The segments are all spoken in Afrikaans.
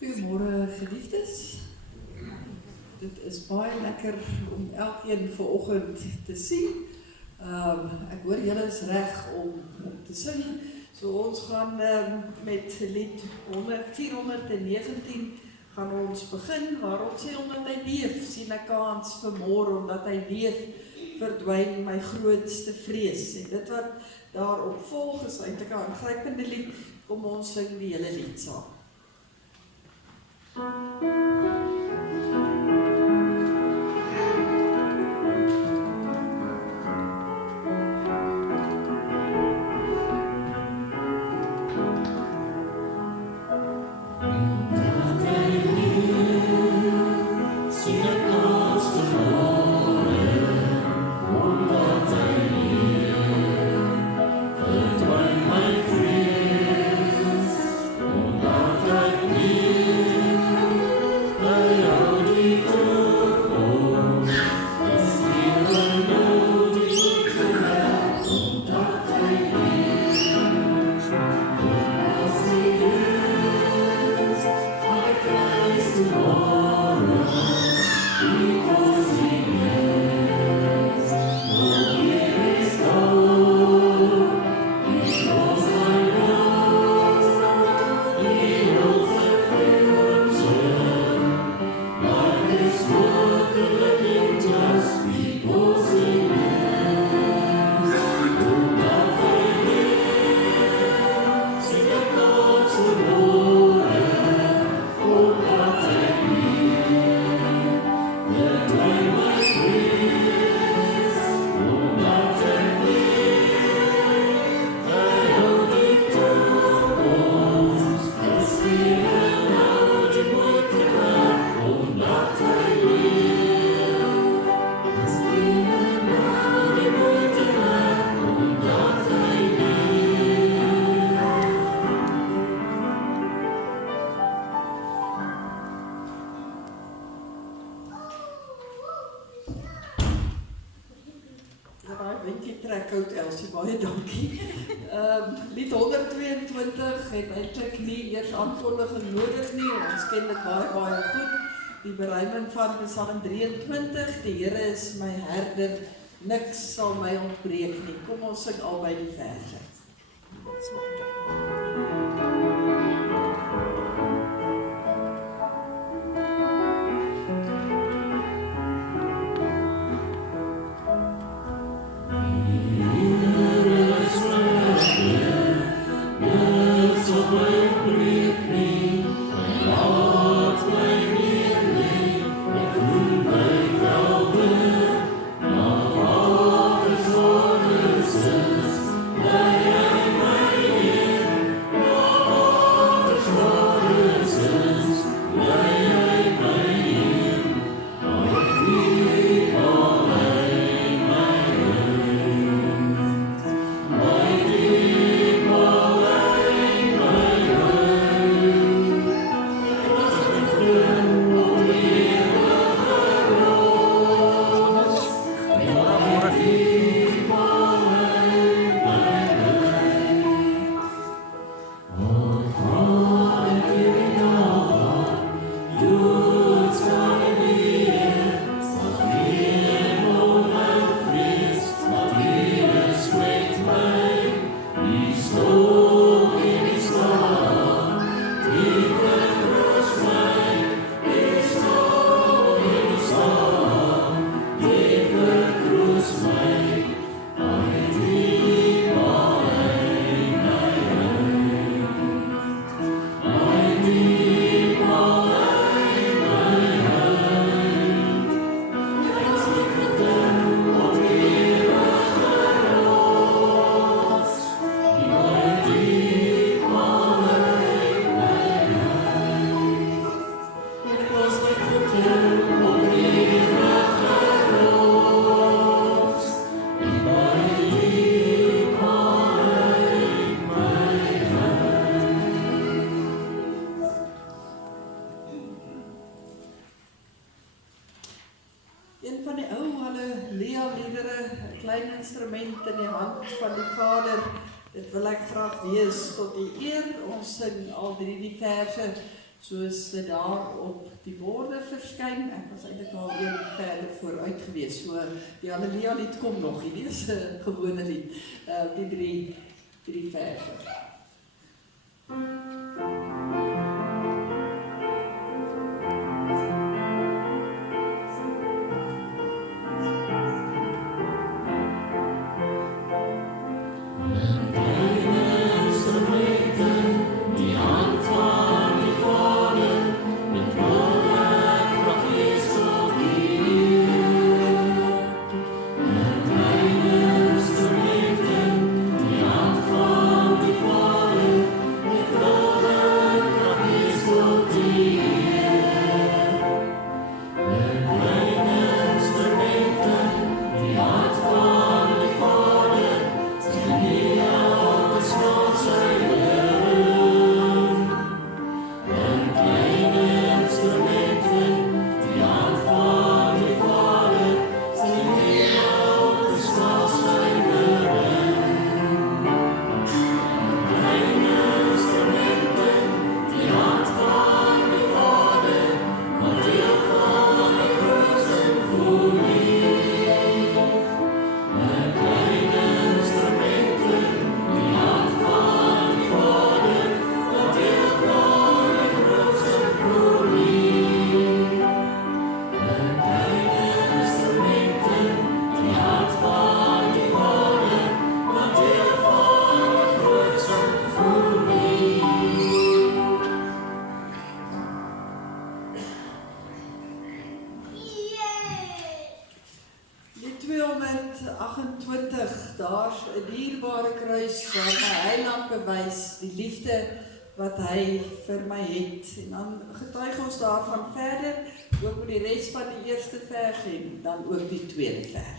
Goeiemôre geliefdes. Dit is baie lekker om elkeen vanoggend te sien. Ek hoor julle is reg om te sing. So ons gaan met lied 419 gaan ons begin waar ons sê omdat hy leef, sien ek kans vir môre, omdat hy leef, verdwyn my grootste vrees. En dit wat daarop volg is eintlik 'n aangrypende lied. Kom ons sing die hele lied saam. Baie dankie. Lied 122 het eintlik nie eers aankondiging nodig nie. Ons ken dit baie goed. Die beruiming van Psalm 23, die Here is my herder, niks sal my ontbreek nie. Kom ons sing albei die verse. Instrument in die hand van die Vader, dit wil ek graag wees tot die eer. Ons sing al drie die verse soos dit daar op die borde verskyn. Ek was eintlik al een verder vooruit gewees, so die Halleluja lied kom nog, hierdie is 'n gewone lied, die drie verse. Daar's 'n dierbare kruis waar my Heiland bewys die liefde wat hy vir my het. En dan getuig ons daarvan verder, ook met die res van die eerste vers en dan ook die tweede vers.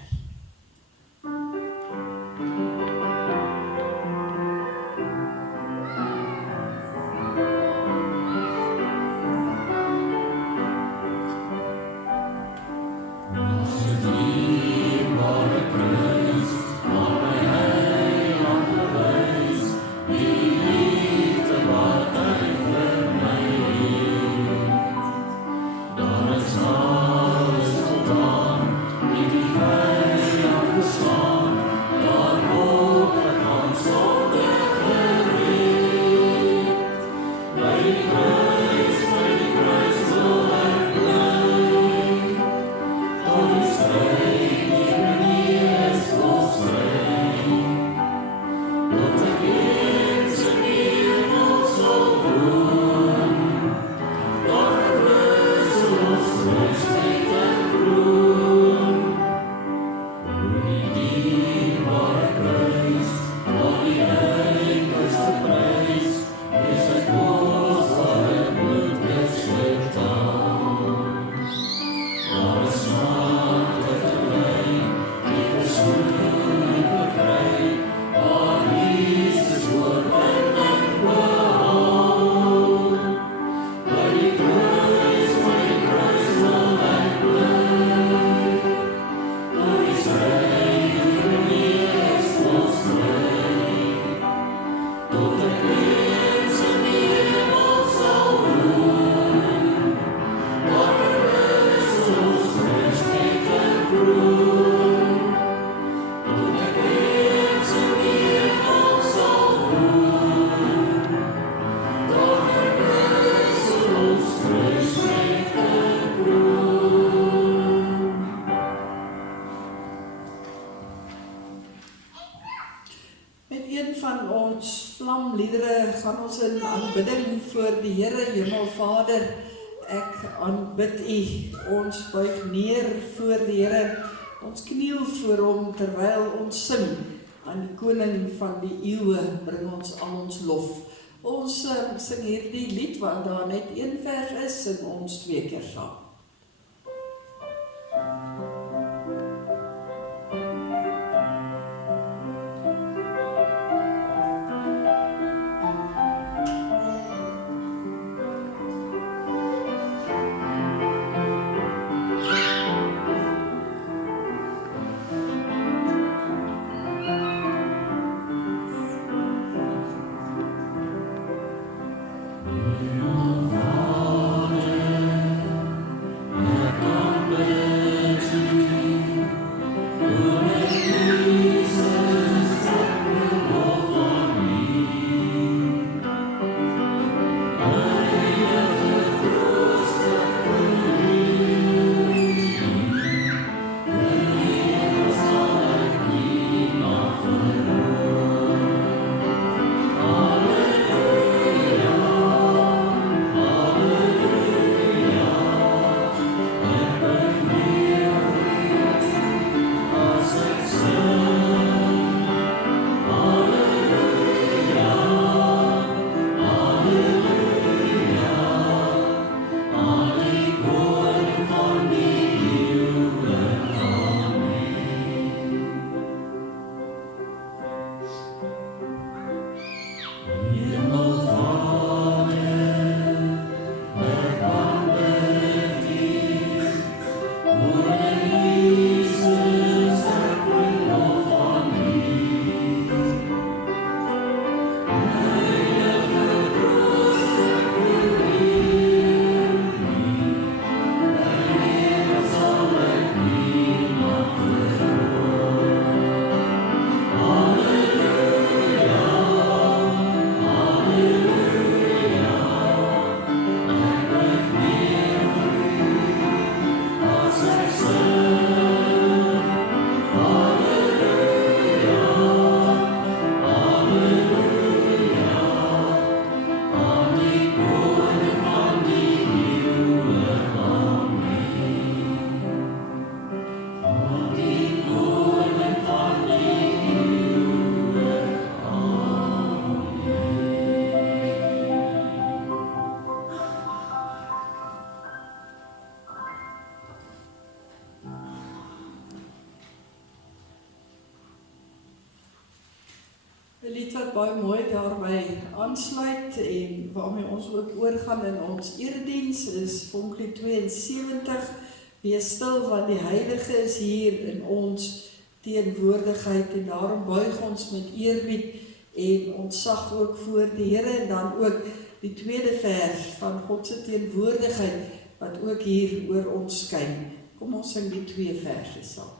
Gaan ons in aanbidding voor die Here Hemelvader. Ek aanbid U. Ons buig neer voor die Here. Ons kniel voor hom terwyl ons sing. Aan die koning van die eeue bring ons al ons lof. Ons sing hierdie lied want daar net een vers is, sing ons 2 keer saam. Oh 'n lied wat baie mooi daarby aansluit en waarmee ons ook oorgaan in ons erediens is Vonklied 72. Wees stil want die Heilige is hier in ons teenwoordigheid en daarom buig ons met eerbied en ontzag ook voor die Here en dan ook die tweede vers van God se teenwoordigheid wat ook hier oor ons skyn. Kom ons sing die 2 verse saam.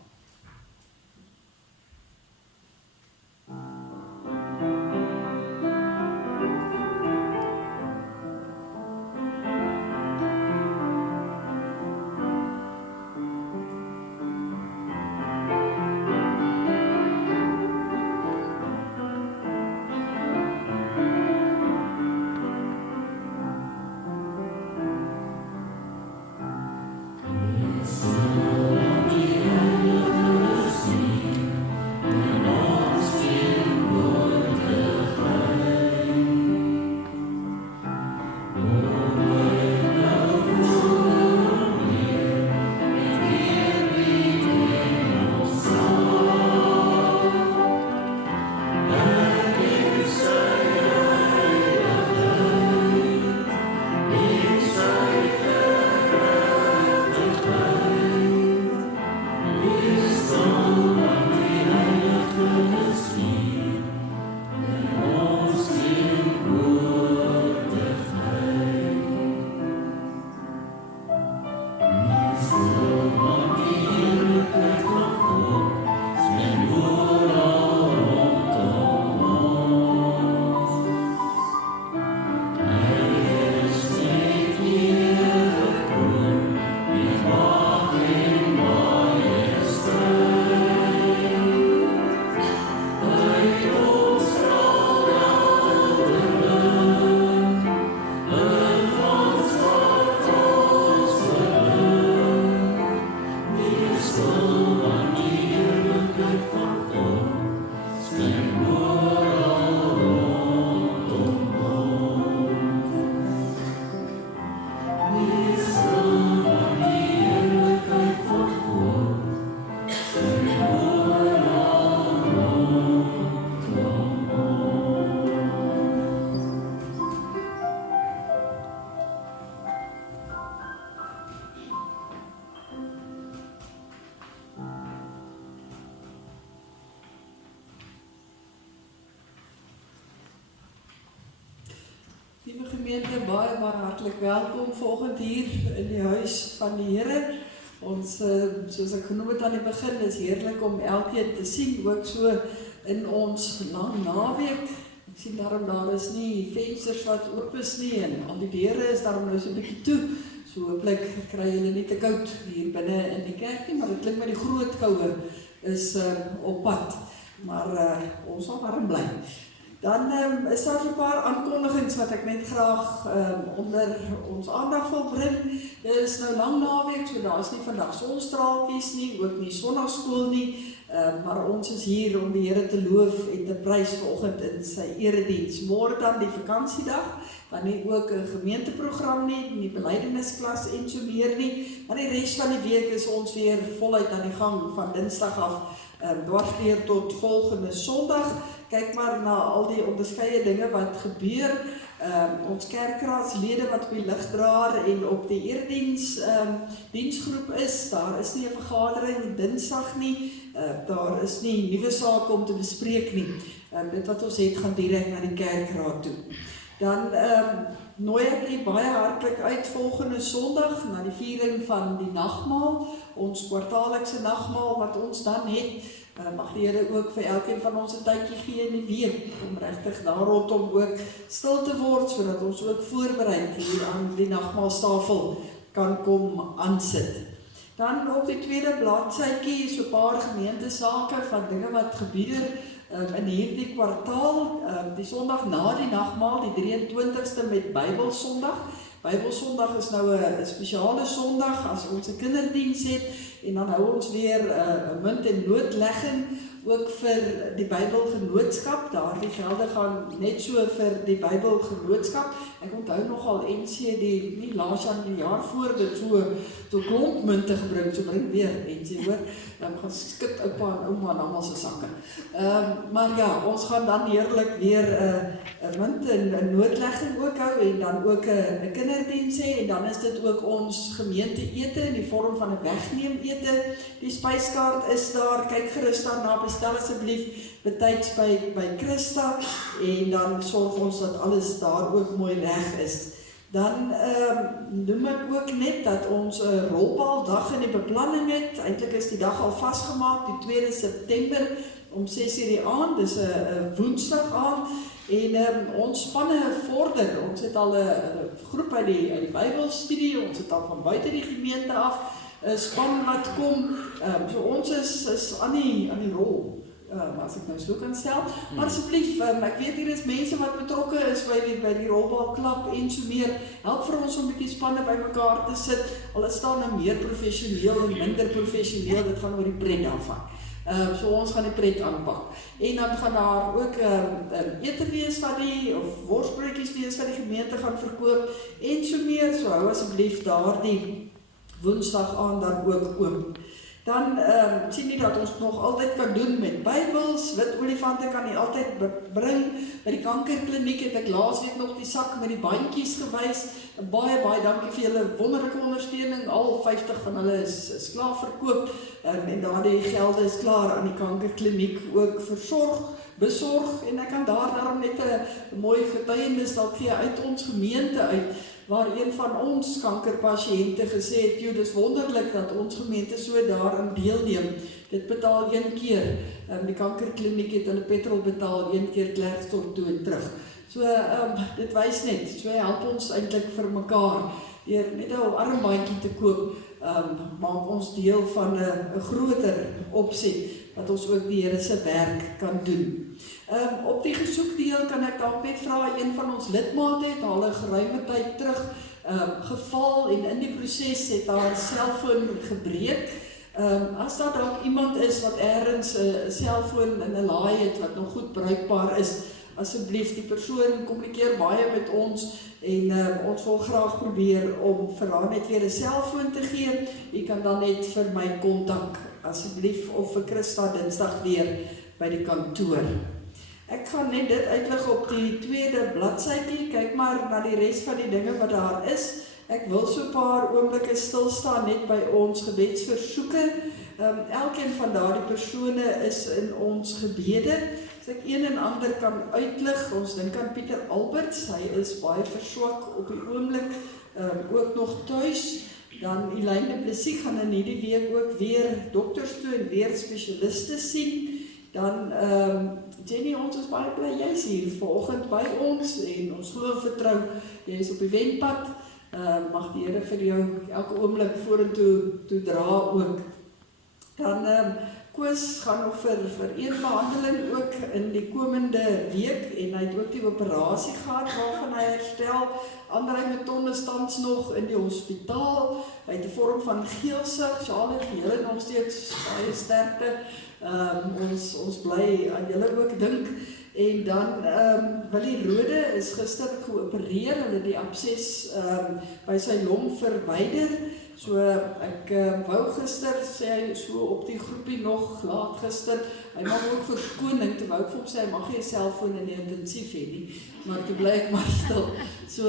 Liewe gemeente, baie hartlik welkom vanoggend hier in die huis van die Here. Ons, soos ek genoem het aan die begin, is heerlik om elkeen te sien, ook so in ons lang naweek. Ek sien daarom daar is nie vensters wat oop is nie en al die deure is daarom nou so 'n bietjie toe. So hooplik kry julle nie te koud hier binne in die kerk nie, maar dit klink met die groot koue is op pad. Maar ons sal warm bly. Dan is daar 'n paar aankondigings wat ek net graag onder ons aandag wil bring. Dit is nou lang naweek, so daar is nie vandag sonstraaltjies nie, ook nie sonnaskool nie, maar ons is hier om die Here te loof en te prys vanoggend in sy erediens. Môre dan die vakansiedag, dan nie ook 'n gemeenteprogram nie belydennisklas en so meer nie, maar die res van die week is ons weer voluit aan die gang van Dinsdag af, dwarsdeur tot volgende Sondag. Kyk maar na al die onderskeie dinge wat gebeur. Ons kerkraadslede wat op die ligdraer en op die erediens diensgroep is, daar is nie 'n vergadering Dinsdag nie, daar is nie nuwe sake om te bespreek nie. Dit wat ons het gaan direk na die kerkraad toe. Dan nooi ek u baie hartlik uit volgende Sondag na die viering van die nagmaal, ons kwartaallikse nagmaal wat ons dan het. Mag die Here ook vir elkeen van ons 'n tydjie gee in die week om regtig daar rondom ook stil te word, sodat ons ook voorberei hier aan die nagmaalstafel kan kom aansit. Dan op die tweede bladsytjie so 'n paar gemeentesake van dinge wat gebeur in hierdie kwartaal. Die Sondag na die nagmaal, die 23ste met Bybelsondag. Bybelsondag is nou 'n spesiale Sondag as ons 'n kinderdiens het en dan hou ons weer munt en noodlegging ook vir die Bybelgenootskap. Daardie gelde gaan net so vir die Bybelgenootskap. Ek onthou nogal NC nie laas jaar die jaar voor dit so klomp munte gebring, so bring weer NC hoor, dan gaan skit oupa en ouma en almal se sakke. Maar ja, ons gaan dan heerlik weer 'n munt en noodlegging ook hou en dan ook 'n kinderdiens hê en dan is dit ook ons gemeente ete in die vorm van 'n wegneem ete. Die spyskaart is daar, kyk gerus daarna, bestel asseblief betyds by Christa en dan sorg ons dat alles daar ook mooi reg is. Dan noem ek ook net dat ons 'n rolbaldag in die beplanning het. Eintlik is die dag al vasgemaak, die 2de September om 6:00 die aand, dis 'n Woensdag aand. En ons spanne vorder, ons het al 'n groep uit die Bybelstudie, ons het al van buite die gemeente af 'n span wat kom, so ons is aan die rol, as ek nou so kan stel. Maar asseblief, ek weet hier is mense wat betrokke is by die rolbalklap en so meer, help vir ons om 'n bietjie spanne bymekaar te sit, al is daar nou meer professioneel en minder professioneel, dit gaan oor die pret daarvan. So ons gaan die pret aanpak. En dan gaan daar ook ete wees wat of worsbroodjies wees wat die gemeente gaan verkoop en so meer, so hou asseblief daardie Woensdag aan dan ook oop. Dan sien jy dat ons nog altyd kan doen met Bybels, wit olifante kan jy altyd bring. By die kankerkliniek het ek laasweek nog die sak met die bandjies gewys. Baie dankie vir julle wonderlike ondersteuning. Al 50 van hulle is klaar verkoop en daardie gelde is klaar aan die kankerkliniek ook besorg en ek kan daarom net 'n mooi getuienis dalk gee uit ons gemeente uit, waar een van ons kankerpasiënte gesê het, "Joe, dis wonderlik dat ons gemeente so daarin deelneem. Dit betaal 1 keer. Die kankerkliniek het hulle petrol betaal 1 keer Klerksdorp toe en terug." So dit wys net, so help ons eintlik vir mekaar. Deur net 'n armbandjie te koop, maak ons deel van 'n groter opset wat ons ook die Here se werk kan doen. Op die gesoekdeel kan ek dalk net vra, een van ons lidmate het al 'n geruime tyd terug geval en in die proses het haar selfoon gebreek. As daar dalk iemand is wat ergens 'n selfoon in 'n laai het wat nog goed bruikbaar is, asseblief, die persoon kommunikeer baie met ons en ons wil graag probeer om vir haar net weer 'n selfoon te gee. U kan dan net vir my kontak asseblief of vir Christa Dinsdag weer by die kantoor. Ek gaan net dit uitlig op die 2de bladsytjie, kyk maar na die res van die dinge wat daar is. Ek wil so 'n paar oomblikke stil staan net by ons gebedsversoeke. Elkeen van daardie persone is in ons gebede. As ek een en ander kan uitlig, ons dink aan Pieter Alberts, hy is baie verswak op die oomblik, ook nog tuis. Dan Elaine de Plessis gaan in hierdie week ook weer dokters toe en weer spesialiste sien. Dan Jenny, ons is baie bly jy is hier vanoggend by ons en ons glo en vertrou jy is op die wenpad. Mag die Here vir jou elke oomblik vorentoe dra ook. Dan Koos gaan nog vir een behandeling ook in die komende week en hy het ook die operasie gehad waarvan hy herstel. Andrei Meton is tans nog in die hospitaal. Hy het 'n vorm van geelsig. Charlotte, vir julle nog steeds baie sterkte. Ons bly aan julle ook dink. En dan Willie Rode is gister geopereer, hulle het die abses by sy long verwyder. So ek wou gister sê hy so op die groepie nog laat gister, hy mag ook verskoning, toe wou ek vir hom sê hy mag nie 'n selfoon in die intensief hê nie, maar toe bly ek maar stil. So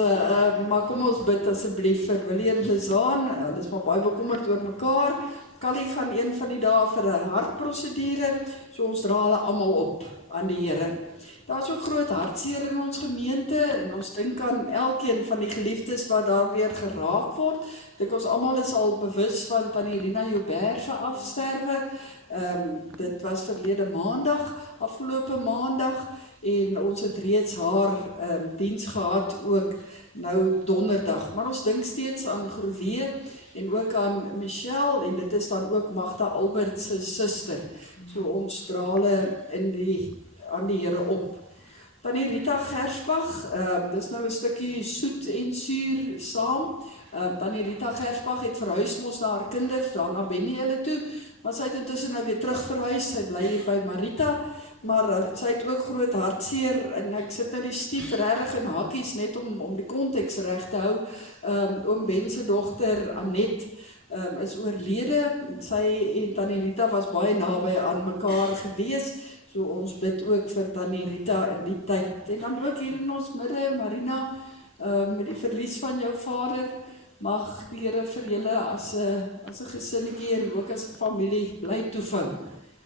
maar kom ons bid asseblief vir Willie en Lizaan, dis maar baie bekommerd oor mekaar. Callie gaan een van die dae vir 'n hartprosedure, so ons dra hulle almal op aan die Here. Daar is ook groot hartseer in ons gemeente en ons dink aan elkeen van die geliefdes wat daar weer geraak word. Dit ons almal is al bewus van Tannie Rina Joubert se afsterwe. Dit was verlede maandag, afgelope maandag en ons het reeds haar diens gehad ook nou donderdag. Maar ons dink steeds aan Groewe en ook aan Michelle en dit is dan ook Magda Albert se suster. So ons dra hulle aan die Here op. Tannie Rita Gersbach, dis nou 'n stukkie soet en suur saam. Tannie Rita Gersbach het verhuis mos na haar kinders, daar na Bennie toe, maar sy het intussen nou weer terug verhuis, sy bly hier by Marita, maar sy het ook groot hartseer, en ek sit nou die stief regtig in hakkies, net om die konteks reg te hou. Oom Ben se dogter, Annette, is oorlede. Sy en Tannie Rita was baie naby aan mekaar gewees, so ons bid ook vir Tannie Rita in die tyd. En dan ook hier in ons midde, Marina, met die verlies van jou vader, mag die Here vir julle as 'n gesinnetjie en ook as 'n familie bly toevou.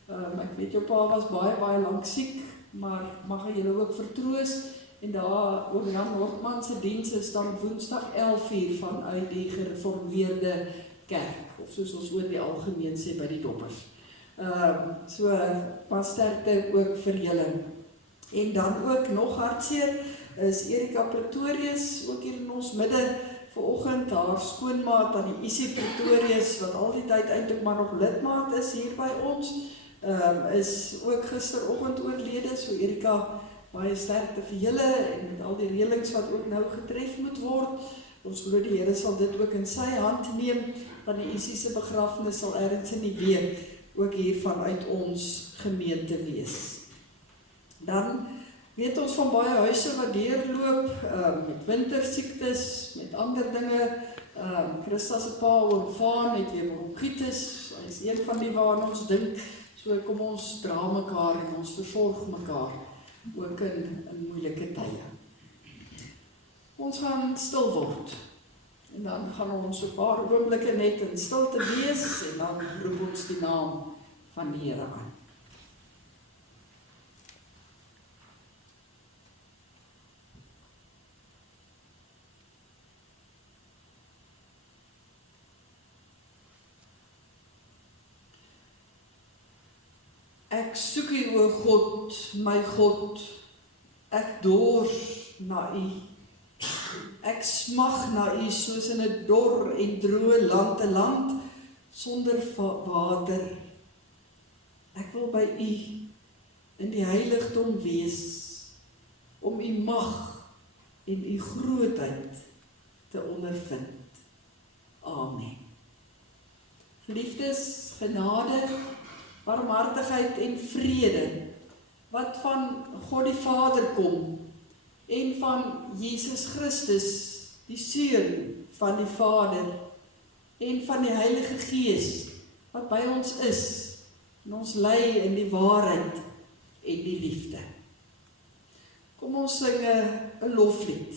Ek weet jou pa was baie lank siek, maar mag hy julle ook vertroos. En daar oor Jan Nordman se diens is dan Woensdag 11:00 vanuit die gereformeerde kerk, of soos ons oor die algemeen sê by die doppers. So, maar sterkte ook vir julle. En dan ook nog hartseer is Erika Pretorius, ook hier in ons midde vanoggend, haar skoonmaat aan die Isie Pretorius, wat al die tyd eintlik maar nog lidmaat is hier by ons, is ook gisteroggend oorlede, so Erika, baie sterkte vir julle, en met al die reëlings wat ook nou getref moet word. Ons glo die Here sal dit ook in sy hand neem, dan die Isie se begrafnis sal ergens in die week ook hier vanuit ons gemeente wees. Dan weet ons van baie huise wat deurloop, met wintersiektes, met ander dinge. Christa se pa, oom Vaan, het weer bronchitis, hy is een van die waarna ons dink, so kom ons dra mekaar en ons versorg mekaar, ook in moeilike tye. Ons gaan stil word, en dan gaan ons 'n paar oomblikke net in stilte wees, en dan roep ons die naam van die Here aan. Ek soek U, o God, my God, ek dors na U. Ek smag na U soos in 'n dor en droë land, 'n land sonder water. Ek wil by U in die heiligdom wees, om U mag en U grootheid te ondervind. Amen. Geliefdes, genade, barmhartigheid en vrede, wat van God die Vader kom, en van Jesus Christus, die Seun van die Vader, en van die Heilige Gees, wat by ons is, en ons lei in die waarheid en die liefde. Kom ons sing 'n loflied,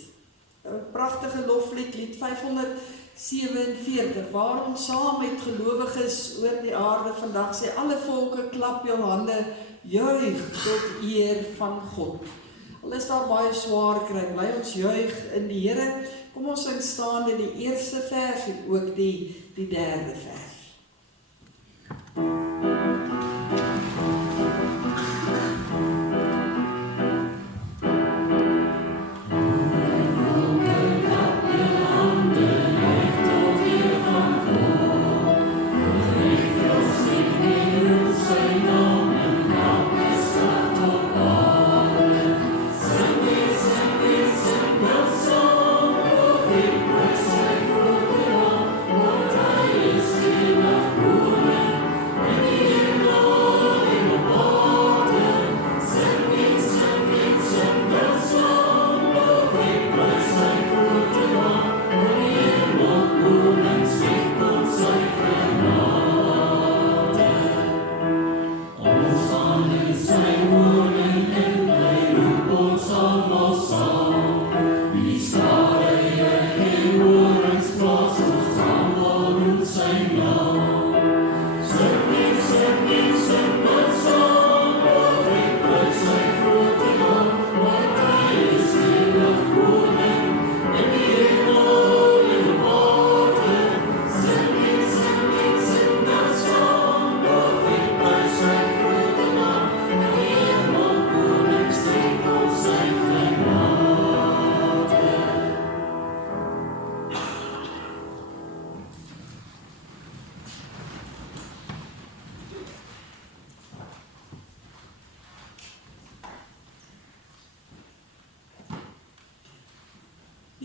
'n pragtige loflied, lied 547, waar ons saam met gelowiges oor die aarde vandag sê, alle volke klap jou hande, juig tot eer van God. Al is daar baie swaar kry, bly ons juig in die Here. Kom ons sing staan in die eerste vers en ook die derde vers. What I is in a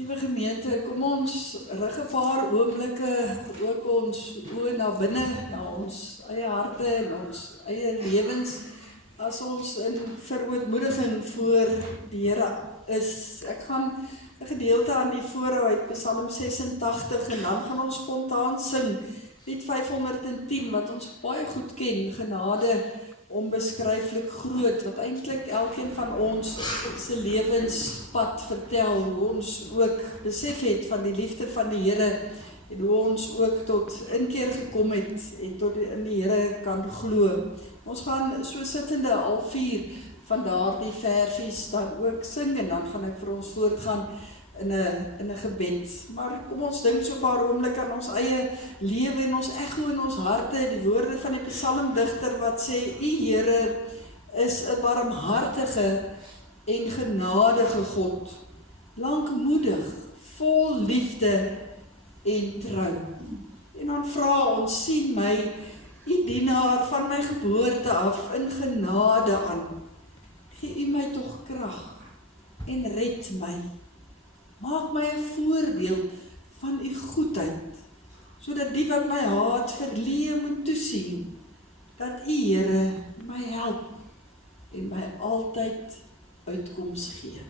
Liewe gemeente, kom ons rig 'n paar oomblikke ook ons oë na binne, na ons eie harte en ons eie lewens, as ons in verootmoediging voor die Here is. Ek gaan 'n gedeelte aan die voorhou uit Psalm 86 en dan gaan ons spontaan sing, lied 510, wat ons baie goed ken, genade onbeskryflik groot, wat eintlik elkeen van ons se lewenspad vertel, hoe ons ook besef het van die liefde van die Here en hoe ons ook tot inkeer gekom het en tot in die Here kan glo. Ons gaan so sittende al 4 van daardie versies dan ook sing en dan gaan ek vir ons voortgaan in 'n gebed. Maar kom ons dink so 'n paar oomblik aan ons eie lewe en ons ego in ons harte, die woorde van die psalmdigter wat sê, U Here is 'n barmhartige en genadige God, lankmoedig, vol liefde en trou. En dan vra ons, sien my, U dienaar van my geboorte af in genade aan. Gee U my tog krag en red my. Maak my 'n voorbeeld van U goedheid, sodat die wat my haat verleë moet toesien, dat U Here my help en my altyd uitkoms gee.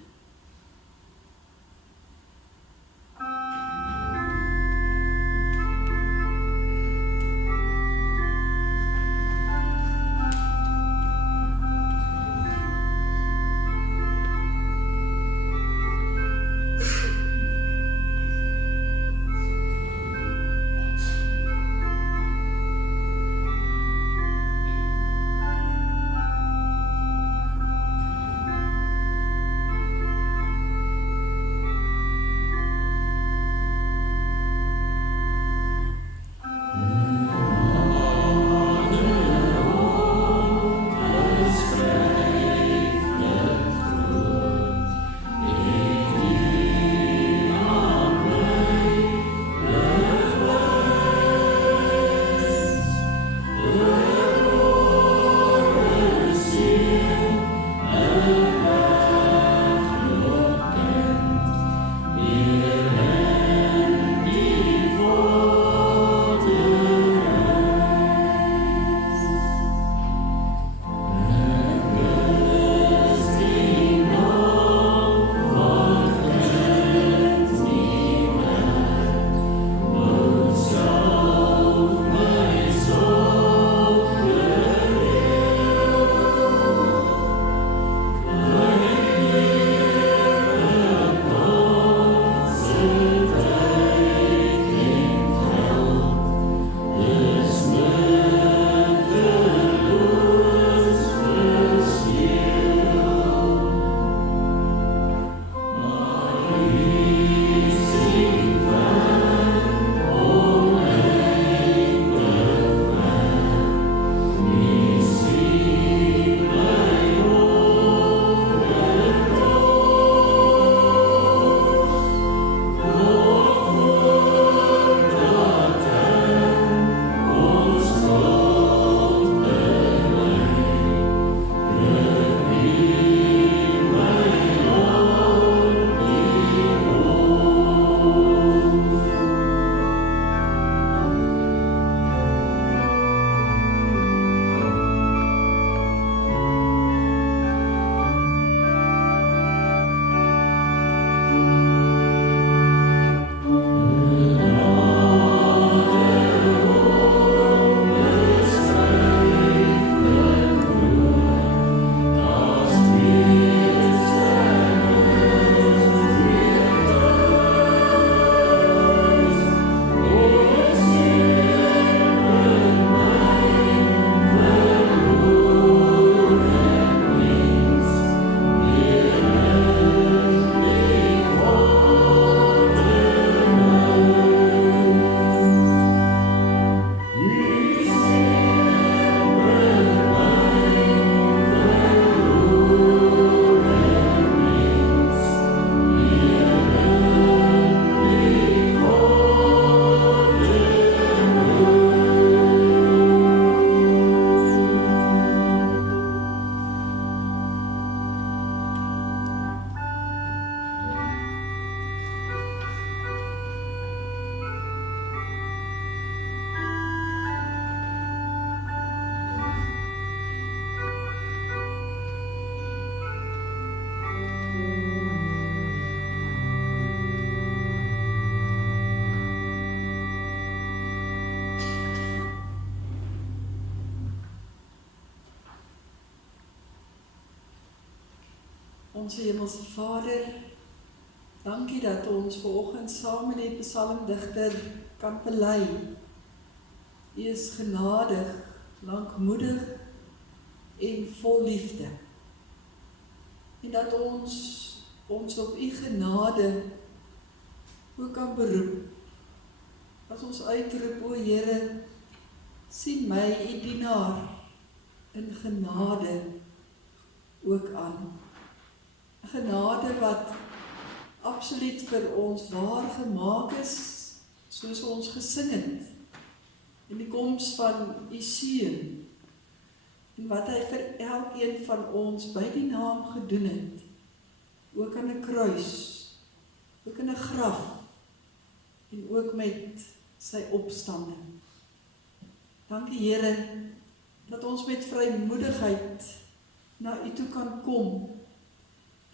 Onse Hemelse Vader, dankie dat ons vanoggend saam met die psalmdigter kan bely. U is genadig, lankmoedig en vol liefde. En dat ons op u genade ook kan beroep. As ons uitroep, o Here, sien my u dienaar in genade ook aan. Genade wat absoluut vir ons waar gemaak is, soos ons gesing het, in die koms van u Seun, en wat hy vir elkeen van ons by die naam gedoen het, ook aan 'n kruis, ook in 'n graf, en ook met sy opstanding. Dankie Here, dat ons met vrymoedigheid na u toe kan kom,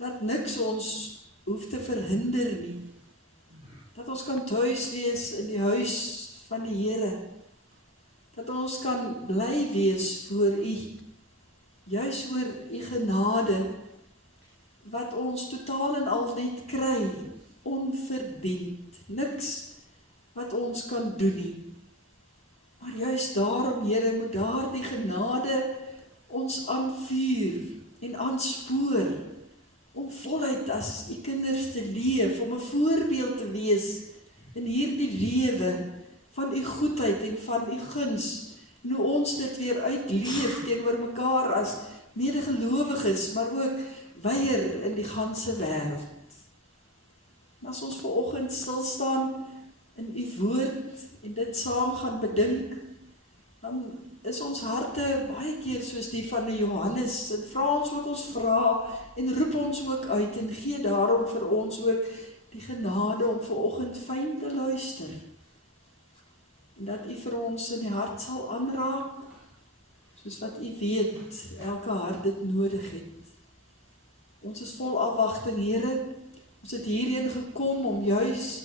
dat niks ons hoef te verhinder nie, dat ons kan thuis wees in die huis van die Here, dat ons kan bly wees voor u, juis oor u genade, wat ons totaal en al net kry, onverdiend, niks wat ons kan doen nie. Maar juist daarom, Here, moet daardie genade ons aanvuur en aanspoor, om voluit as u kinders te leef, om 'n voorbeeld te wees in hierdie lewe van u goedheid en van u guns, en hoe ons dit weer uitleef teenoor mekaar as medegelowiges, maar ook weier in die ganse wêreld. En as ons vanoggend stil staan in u woord en dit saam gaan bedink, dan is ons harte baie keer soos die van die Johannes, en vra ons ook ons vra, en roep ons ook uit, en gee daarom vir ons ook die genade om vanoggend fyn te luister, en dat u vir ons in die hart sal aanraak, soos wat u weet, elke hart dit nodig het. Ons is vol afwagting, Here, ons het hierheen gekom om juis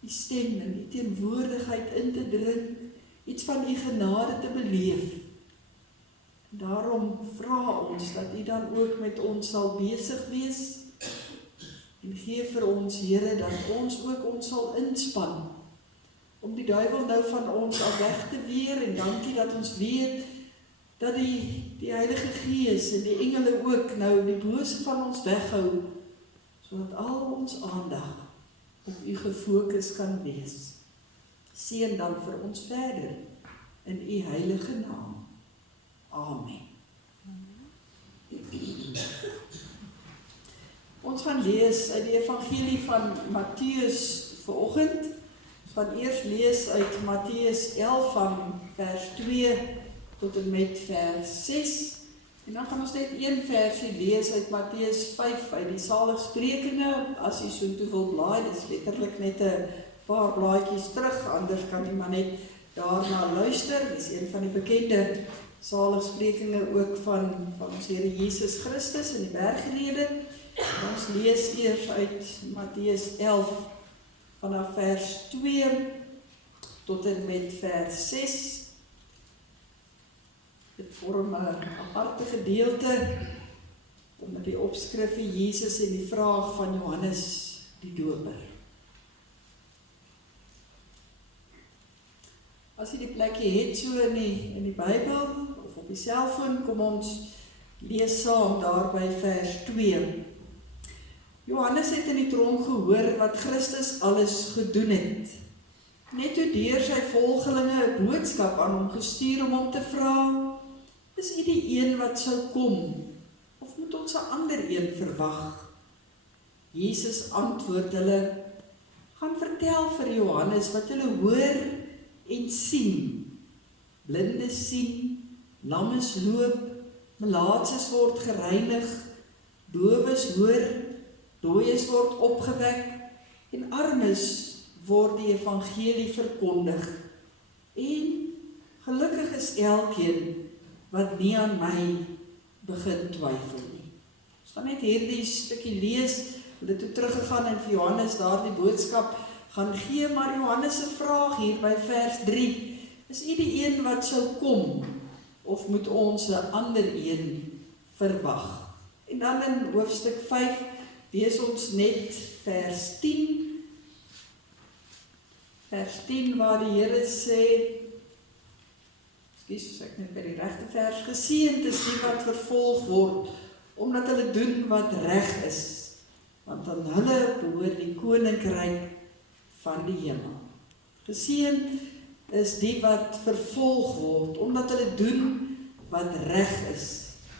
die stem en die teenwoordigheid in te drink, iets van u genade te beleef. Daarom vra ons dat u dan ook met ons sal besig wees, en gee vir ons, Here, dat ons ook ons sal inspan, om die duiwel nou van ons al weg te weer, en dankie dat ons weet, dat die Heilige Gees en die engele ook nou die bose van ons weghou, sodat al ons aandag op u gefokus kan wees. Seën dan vir ons verder in u heilige naam. Amen. Ons gaan lees uit die evangelie van Matteus vanoggend. Ons gaan eers lees uit Matteus 11 van vers 2 tot en met vers 6. En dan gaan ons net een versie lees uit Matteus 5 uit die Saligsprekinge. As jy so toe wil blaai, dit is letterlik net 'n paar blaadjies terug, anders kan jy maar net daarna luister. Dit is een van die bekende Saligsprekinge ook van ons Here Jesus Christus in die bergrede. Ons lees eers uit Matteus 11 vanaf vers 2 tot en met vers 6. Dit vorm 'n aparte gedeelte onder die opskrif vir Jesus en die vraag van Johannes die Doper. As jy die plekkie het so in die Bybel of op die selfoon, kom ons lees saam daar by vers 2. Johannes het in die tronk gehoor wat Christus alles gedoen het. Net toe deur sy volgelinge 'n boodskap aan hom gestuur om hom te vra, is u die een wat sou kom, of moet ons 'n ander een verwag? Jesus antwoord hulle, gaan vertel vir Johannes wat julle hoor en sien. Blindes sien, lammes loop, melaatses word gereinig, dowes hoor, dooies word opgewek, en armes word die evangelie verkondig. En gelukkig is elkeen wat nie aan my begin twyfel nie. Ons gaan net hierdie stukkie lees, hulle toe teruggegaan en vir Johannes daar die boodskap gaan gee, maar Johannes se vraag hier by vers 3, is u die een wat sou kom, of moet ons 'n ander een verwag? En En dan in hoofstuk 5 lees ons net vers 10. Vers 10 waar die Here sê, as ek net by die regte vers, geseënd is die wat vervolg word, omdat hulle doen wat reg is, want aan hulle behoort die koninkryk van die hemel. Geseënd is die wat vervolg word, omdat hulle doen wat reg is,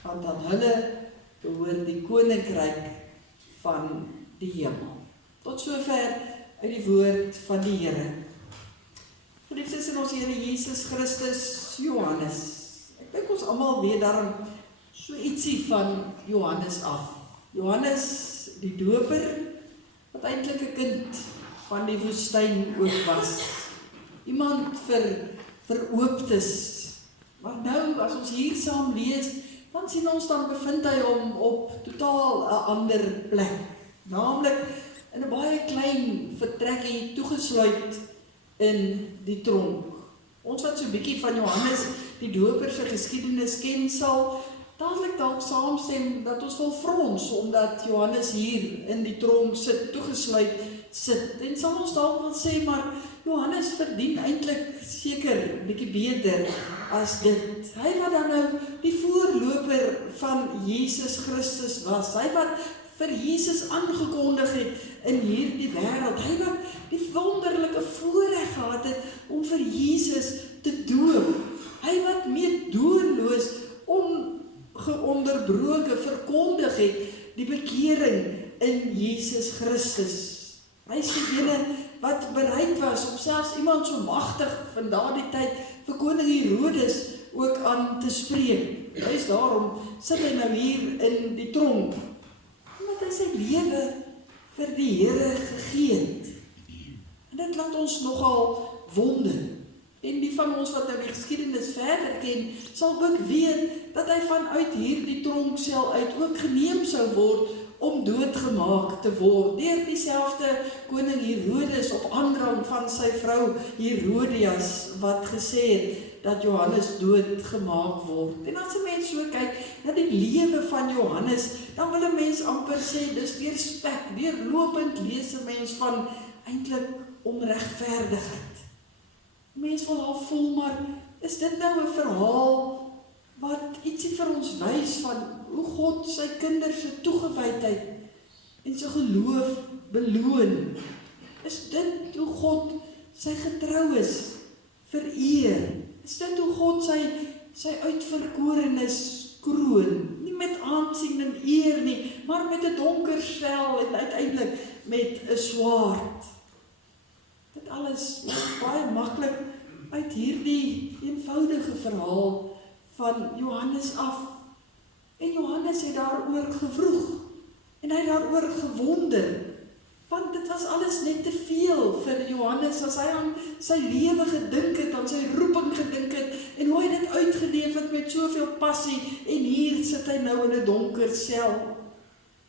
want aan hulle behoort die koninkryk van die hemel. Tot sover uit die woord van die Here. Geliefdes in ons Here Jesus Christus, Johannes. Ek dink ons almal weet daarom so ietsie van Johannes af. Johannes die doper, wat eintlik 'n kind van die woestyn ook was. Iemand verooptes. Maar nou, as ons hier saam lees, dan sien ons dan bevind hy hom op totaal 'n ander plek. Naamlik in 'n baie klein vertrekkie toegesluit in die tronk. Ons wat so 'n bietjie van Johannes die doper se geskiedenis ken, sal dadelik dalk saamstem dat ons wil frons, omdat Johannes hier in die tronk sit, toegesluit sit. En sal ons dalk wil sê, maar Johannes verdien eintlik seker 'n bietjie beter as dit. Hy wat dan nou die voorloper van Jesus Christus was, hy wat vir Jesus aangekondig het in hierdie wêreld, hy wat die wonderlike voorreg gehad het om vir Jesus te doop, hy wat meedoenloos ongeonderbroke verkondig het die bekering in Jesus Christus. Hy is die ene wat bereid was om selfs iemand so magtig van daardie tyd vir koning Herodes ook aan te spreek. Juist daarom sit hy nou hier in die tronk, omdat hy sy lewe vir die Here gegee het. En dit laat ons nogal wonder. En die van ons wat nou die geskiedenis verder ken, sal ook weet dat hy vanuit hierdie tronksel uit ook geneem sou word om doodgemaak te word deur dieselfde koning Herodes op aandrang van sy vrou Herodias, wat gesê het dat Johannes doodgemaak word. En as 'n mens so kyk na die lewe van Johannes, dan wil 'n mens amper sê, dis deurlopend lees 'n mens van eintlik onregverdigheid. Mens wil al voel, maar is dit nou 'n verhaal wat ietsie vir ons wys van hoe God sy kinders se toegewydheid en sy geloof beloon? Is dit hoe God sy getroues vereer? Is dit hoe God sy uitverkorenes kroon? Nie met aansien en eer nie, maar met 'n donker sel en uiteindelik met 'n swaard. Dit alles is baie maklik uit hierdie eenvoudige verhaal van Johannes af. En Johannes het daaroor gevroeg, en hy het daaroor gewonder, want dit was alles net te veel vir Johannes, as hy aan sy lewe gedink het, aan sy roeping gedink het, en hoe hy dit uitgeleef het met soveel passie, en hier sit hy nou in 'n donker sel.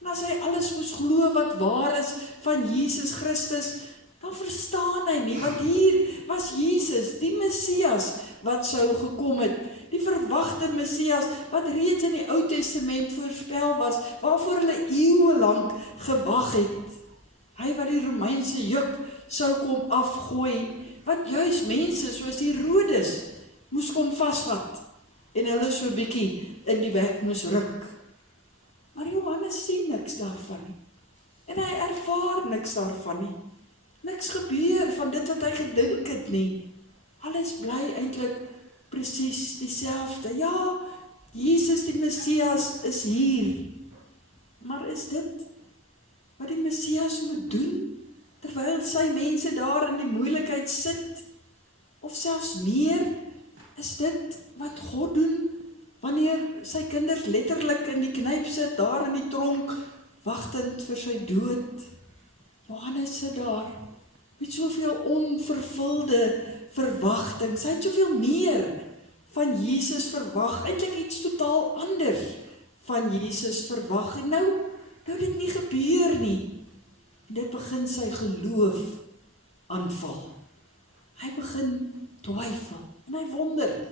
En as hy alles moes glo wat waar is van Jesus Christus, dan verstaan hy nie, want hier was Jesus, die Messias, wat sou gekom het, die verwagte Messias, wat reeds in die Ou Testament voorspel was, waarvoor hulle eeue lank gewag het. Hy wat die Romeinse juk sou kom afgooi, wat juis mense soos Herodes moes kom vasvat, en hulle so bietjie in die bek moes ruk. Maar Johannes sien niks daarvan nie, en hy ervaar niks daarvan nie. Niks gebeur van dit wat hy gedink het nie. Alles bly eintlik presies dieselfde. Ja, Jesus die Messias is hier. Maar is dit wat die Messias moet doen, terwyl sy mense daar in die moeilikheid sit? Of selfs meer, is dit wat God doen, wanneer sy kinders letterlik in die knyp sit, daar in die tronk, wagtend vir sy dood? Johannes sit daar, met soveel onvervulde verwagting. Sy het soveel meer van Jesus verwag, eintlik iets totaal anders van Jesus verwag, en nou dit nie gebeur nie. En dit begin sy geloof aanval. Hy begin twyfel, en hy wonder,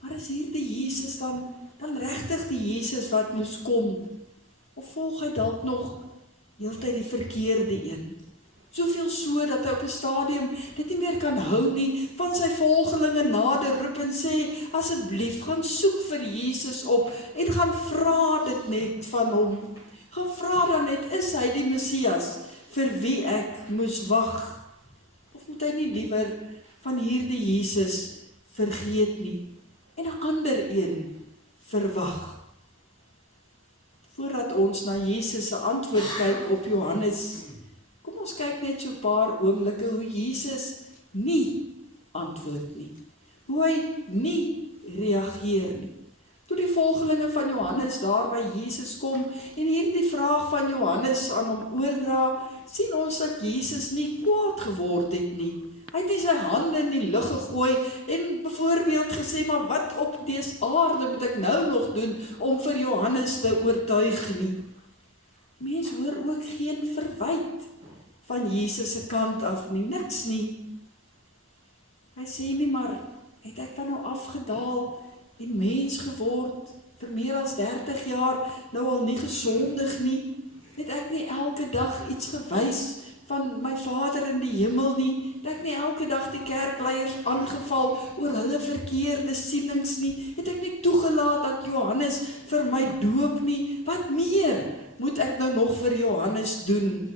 maar is hierdie Jesus dan regtig die Jesus wat moes kom? Of volg hy dalk nog heeltyd die verkeerde een? Soveel so dat hy op 'n stadium dit nie meer kan hou nie, van sy volgelinge nader roep en sê, asseblief, gaan soek vir Jesus op en gaan vra dit net van hom. Gaan vra dan net, is hy die Messias vir wie ek moes wag? Of moet hy nie liewer van hierdie Jesus vergeet nie en 'n ander een verwag? Voordat ons na Jesus se antwoord kyk op Johannes, kom ons kyk net so 'n paar oomblikke hoe Jesus nie antwoord nie. Hoe hy nie reageer nie. Toe die volgelinge van Johannes daar by Jesus kom en hierdie vraag van Johannes aan hom oordra, sien ons dat Jesus nie kwaad geword het nie. Hy het nie sy hande in die lug gegooi en byvoorbeeld gesê, maar wat op dese aarde moet ek nou nog doen om vir Johannes te oortuig nie. Mens hoor ook geen verwyt van Jesus se kant af nie, niks nie. Hy sê nie, maar het ek dan nou afgedaal en mens geword vir meer as 30 jaar, nou al nie gesondig nie? Het ek nie elke dag iets gewys van my Vader in die hemel nie? Het ek nie elke dag die kerkleiers aangeval oor hulle verkeerde sienings nie? Het ek nie toegelaat dat Johannes vir my doop nie? Wat meer moet ek nou nog vir Johannes doen?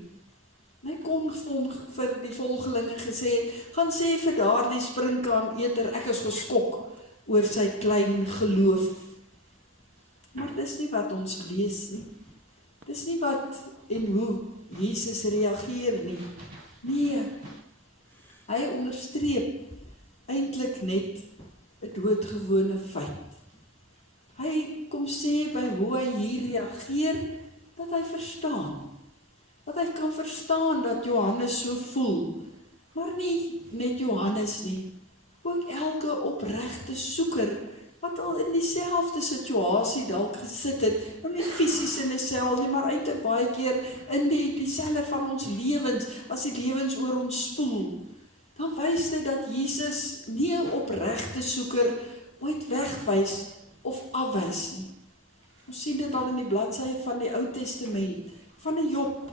En hy kon vir die volgelinge gesê, gaan sê vir daardie sprinkaan-eter, ek is geskok oor sy klein geloof. Maar dis nie wat ons lees nie. Dis nie wat en hoe Jesus reageer nie. Nee, hy onderstreep eintlik net 'n doodgewone feit. Hy kom sê by hoe hy hier reageer, dat hy verstaan. Dat hy kan verstaan dat Johannes so voel, maar nie net Johannes nie. Ook elke opregte soeker, wat al in dieselfde situasie dalk gesit het, nou nie fisies in 'n sel nie, maar eintlik baie keer in dieselfde van ons lewens, as die lewens oor ons spoel, dan wys dit dat Jesus nie 'n opregte soeker ooit wegwys of afwys nie. Ons sien dit al in die bladsye van die Ou Testament, van 'n Job,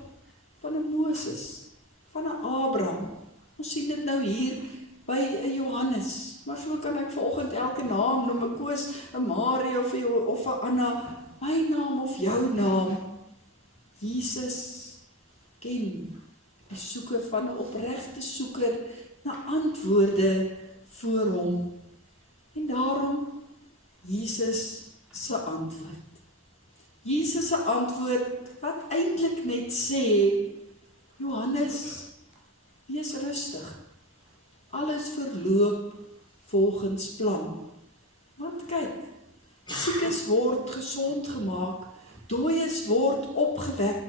van 'n Moses, van 'n Abraham. Ons sien dit nou hier by 'n Johannes. Maar so kan ek vanoggend elke naam noem, 'n Koos, 'n Marie of 'n Anna, my naam of jou naam. Jesus ken die soeker van 'n opregte soeker na antwoorde voor hom. En daarom Jesus se antwoord. Jesus se antwoord wat eintlik net sê, Johannes, wees rustig. Alles verloop volgens plan. Want kyk, siekes word gesond gemaak, dooies word opgewek,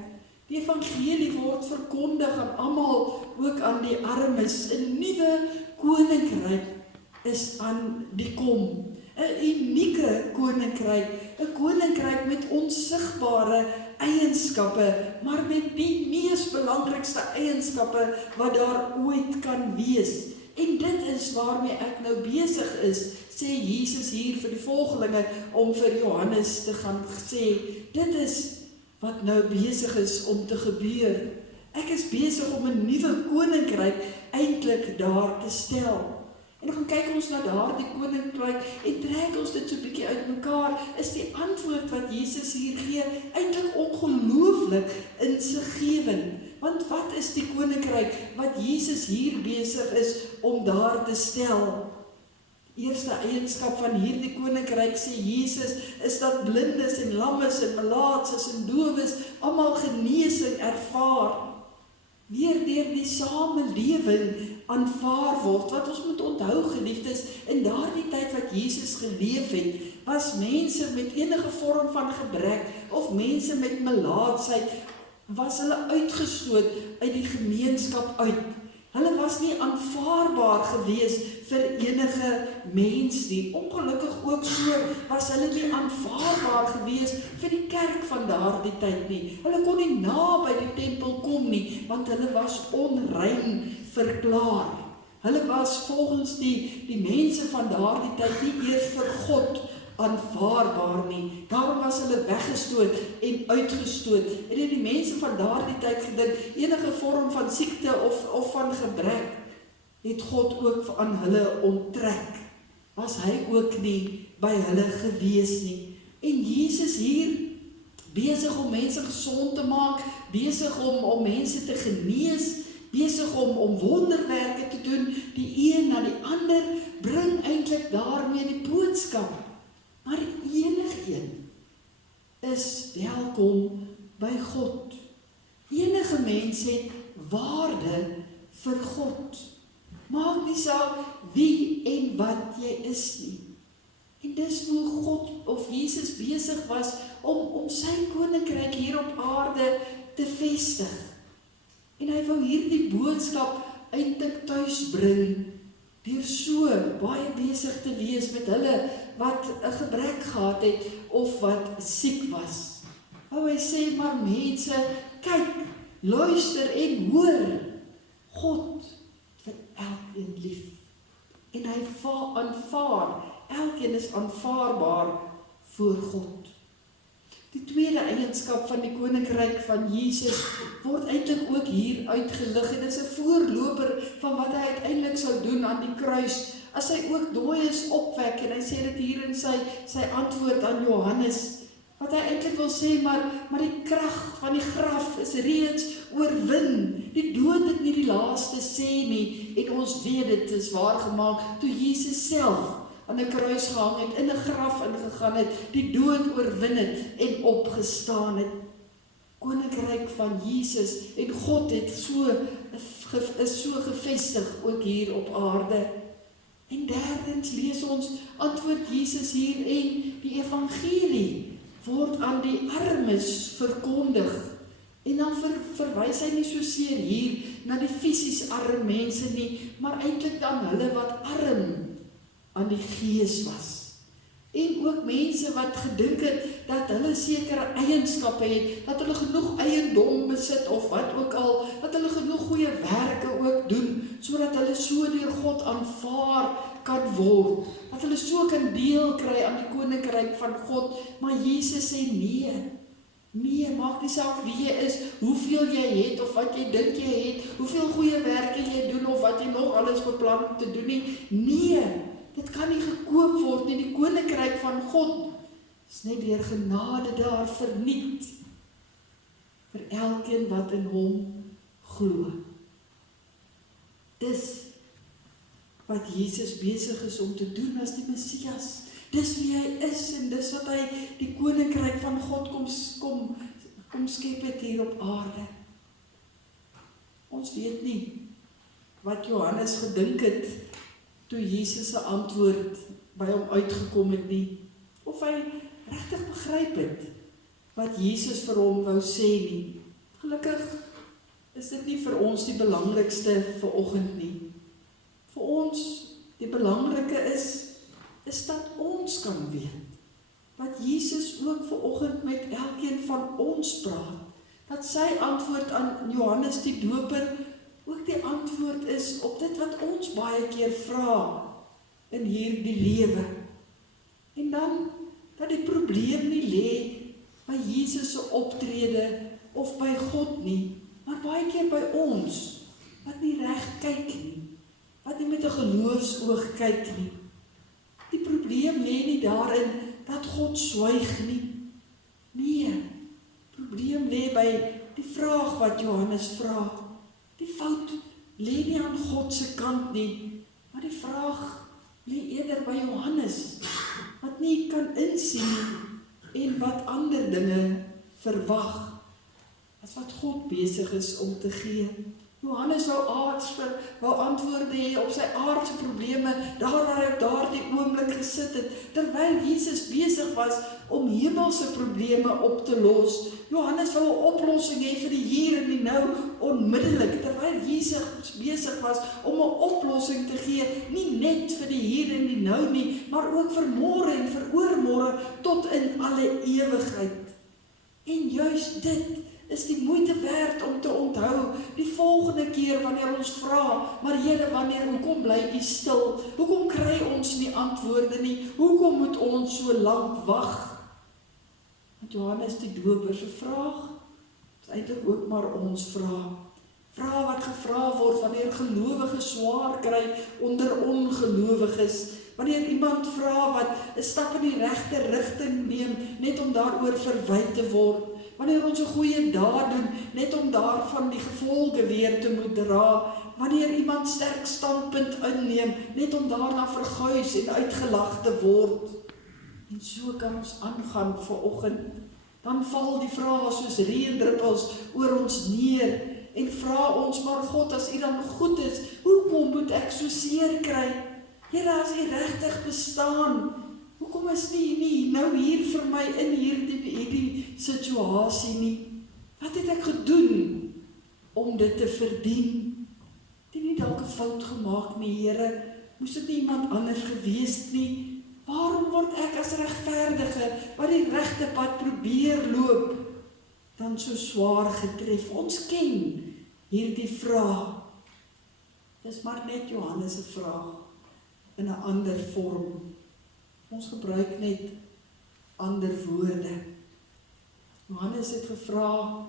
die evangelie word verkondig aan almal, ook aan die armes. 'n Nuwe koninkryk is aan die kom. 'n Unieke koninkryk, 'n koninkryk met onsigbare eienskappe, maar met die mees belangrikste eienskappe wat daar ooit kan wees. En dit is waarmee ek nou besig is, sê Jesus hier vir die volgelinge, om vir Johannes te gaan sê, dit is wat nou besig is om te gebeur. Ek is besig om 'n nuwe koninkryk eintlik daar te stel. En dan gaan kyk ons na daardie koninkryk en trek ons dit so 'n bietjie uitmekaar, is die antwoord wat Jesus hier gee eintlik ongelooflik insiggewend. Want wat is die koninkryk wat Jesus hier besig is om daar te stel? Die eerste eienskap van hierdie koninkryk, sê Jesus, is dat blindes en lammes en melaatses en dowes almal genesing ervaar. Weer deur die samelewing aanvaar word. Wat ons moet onthou, geliefdes, in daardie tyd wat Jesus geleef het, was mense met enige vorm van gebrek of mense met melaatsheid, was hulle uitgestoot uit die gemeenskap uit. Hulle was nie aanvaarbaar gewees vir enige mens nie. Ongelukkig ook so was hulle nie aanvaarbaar gewees vir die kerk van daardie tyd nie. Hulle kon nie naby die tempel kom nie, want hulle was onrein verklaar. Hulle was volgens die mense van daardie tyd nie eers vir God aanvaarbaar nie. Daarom was hulle weggestoot en uitgestoot. En het die mense van daardie tyd gedink, enige vorm van siekte of van gebrek, het God ook aan hulle onttrek. Was hy ook nie by hulle gewees nie. En Jesus hier, besig om mense gesond te maak, besig om mense te genees, besig om wonderwerke te doen, die een na die ander, bring eintlik daarmee die boodskap. Maar enigeen is welkom by God. Enige mens het waarde vir God. Maak nie saak wie en wat jy is nie. En dis hoe God of Jesus besig was om sy koninkryk hier op aarde te vestig. En hy wou hierdie boodskap eintlik tuis bring, deur so baie besig te wees met hulle wat 'n gebrek gehad het of wat siek was. Wou hy sê, maar mense, kyk, luister en hoor, God vir elkeen lief. En hy aanvaar, elkeen is aanvaarbaar voor God. Die tweede eienskap van die koninkryk van Jesus word eintlik ook hier uitgelig en is 'n voorloper van wat hy uiteindelik sou doen aan die kruis, as hy ook dooies opwek, en hy sê dit hier in sy antwoord aan Johannes, wat hy eintlik wil sê, maar die krag van die graf is reeds oorwin. Die dood het nie die laaste sê nie, en ons weet dit is waargemaak toe Jesus self aan 'n kruis gehang het, in 'n graf ingegaan het, die dood oorwin het en opgestaan het. Koninkryk van Jesus en God het is so gevestig ook hier op aarde. En derdens lees ons, antwoord Jesus hier, en die evangelie word aan die armes verkondig. En dan verwys hy nie soseer hier na die fisies arme mense nie, maar eintlik dan hulle wat arm aan die gees was. En ook mense wat gedink het dat hulle sekere eienskappe het, dat hulle genoeg eiendom besit of wat ook al, dat hulle genoeg goeie werke ook doen, sodat hulle so deur God aanvaar kan word, dat hulle so kan deel kry aan die koninkryk van God. Maar Jesus sê nee, maak nie saak wie jy is, hoeveel jy het of wat jy dink jy het, hoeveel goeie werke jy doen of wat jy nog alles beplan te doen nie. Nee, dit kan nie gekoop word nie. Die koninkryk van God is net deur genade daar verniet vir elkeen wat in hom glo. Dis wat Jesus besig is om te doen as die Messias. Dis wie hy is en dis wat hy die koninkryk van God kom skep het hier op aarde. Ons weet nie wat Johannes gedink het toe Jesus se antwoord by hom uitgekom het nie, of hy regtig begryp het wat Jesus vir hom wou sê nie. Gelukkig is dit nie vir ons die belangrikste vir oggend nie. Vir ons die belangrike is dat ons kan weet wat Jesus ook vir oggend met elkeen van ons praat, dat sy antwoord aan Johannes die Doper ook die antwoord is op dit wat ons baie keer vra in hierdie lewe. En dan dat die probleem nie lê by Jesus se optrede of by God nie, maar baie keer by ons wat nie reg kyk nie, wat nie met 'n geloofsoog kyk nie. Die probleem lê nie daarin dat God swyg nie. Nee, die probleem lê by die vraag wat Johannes vra. Die fout lê nie aan God se kant nie, maar die vraag lê eerder by Johannes, wat nie kan insien en wat ander dinge verwag as wat God besig is om te gee. Johannes wou antwoorde hê op sy aardse probleme, daar waar hy op daardie oomblik gesit het, terwyl Jesus besig was om hemelse probleme op te los. Johannes wou 'n oplossing hê vir die hier en die nou onmiddellik, terwyl Jesus besig was om 'n oplossing te gee, nie net vir die hier en die nou nie, maar ook vir môre en vir oormôre tot in alle ewigheid. En juist dit is die moeite werd om te onthou, die volgende keer wanneer ons vra, maar Here, hoekom bly U stil? Hoekom kry ons ons nie antwoorde nie? Hoekom moet ons so lank wag? Want Johannes die Doper se vraag is eintlik ook maar ons vraag. Vrae wat gevra word wanneer gelowiges swaar kry onder ongelowiges. Wanneer iemand vra wat 'n stap in die regte rigting neem, net om daaroor verwyd te word. Wanneer ons 'n goeie daad doen, net om daarvan die gevolge weer te moet dra. Wanneer iemand sterk standpunt inneem, net om daarna verguis en uitgelag te word. En so kan ons aangaan vanoggend. Dan val die vrae soos reendruppels oor ons neer. En vra ons, maar God, as U dan goed is, hoekom moet ek so seer kry? Here, as U regtig bestaan, hoekom is nie nou hier vir my in hierdie situasie nie? Wat het ek gedoen om dit te verdien? Het U nie dalk 'n fout gemaak nie, Here? Moes dit nie iemand anders gewees het nie? Waarom word ek as regverdige wat die regte pad probeer loop, dan so swaar getref? Ons ken hierdie vraag. Dis maar net Johannes se vraag in 'n ander vorm. Ons gebruik net ander woorde. Johannes het gevra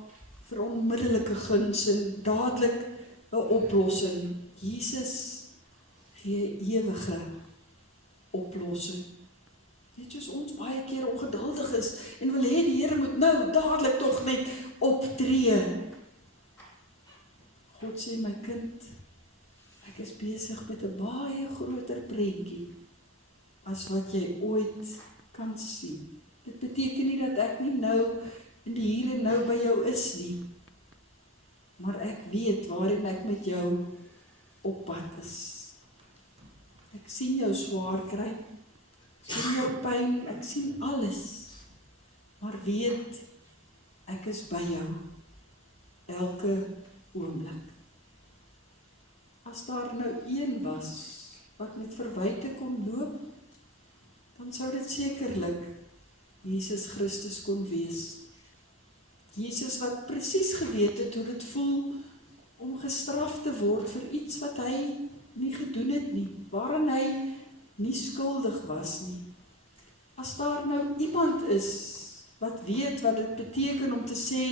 vir onmiddellike guns en dadelik 'n oplossing. Jesus gee ewige oplossing. Net soos ons baie keer ongeduldig is en wil hê die Here moet nou dadelik tog net optree. God sê, my kind, ek is besig met 'n baie groter prentjie as wat jy ooit kan sien. Dit beteken nie dat ek nie nou in die hier en nou by jou is nie, maar ek weet waarin ek met jou op pad is. Ek sien jou swaar kry, ek sien jou pyn, ek sien alles, maar weet, ek is by jou, elke oomblik. As daar nou een was, wat met verwyte kon loop, dan sou dit sekerlik Jesus Christus kon wees. Jesus wat presies geweet het hoe dit voel om gestraf te word vir iets wat hy nie gedoen het nie, waaraan hy nie skuldig was nie. As daar nou iemand is wat weet wat dit beteken om te sê,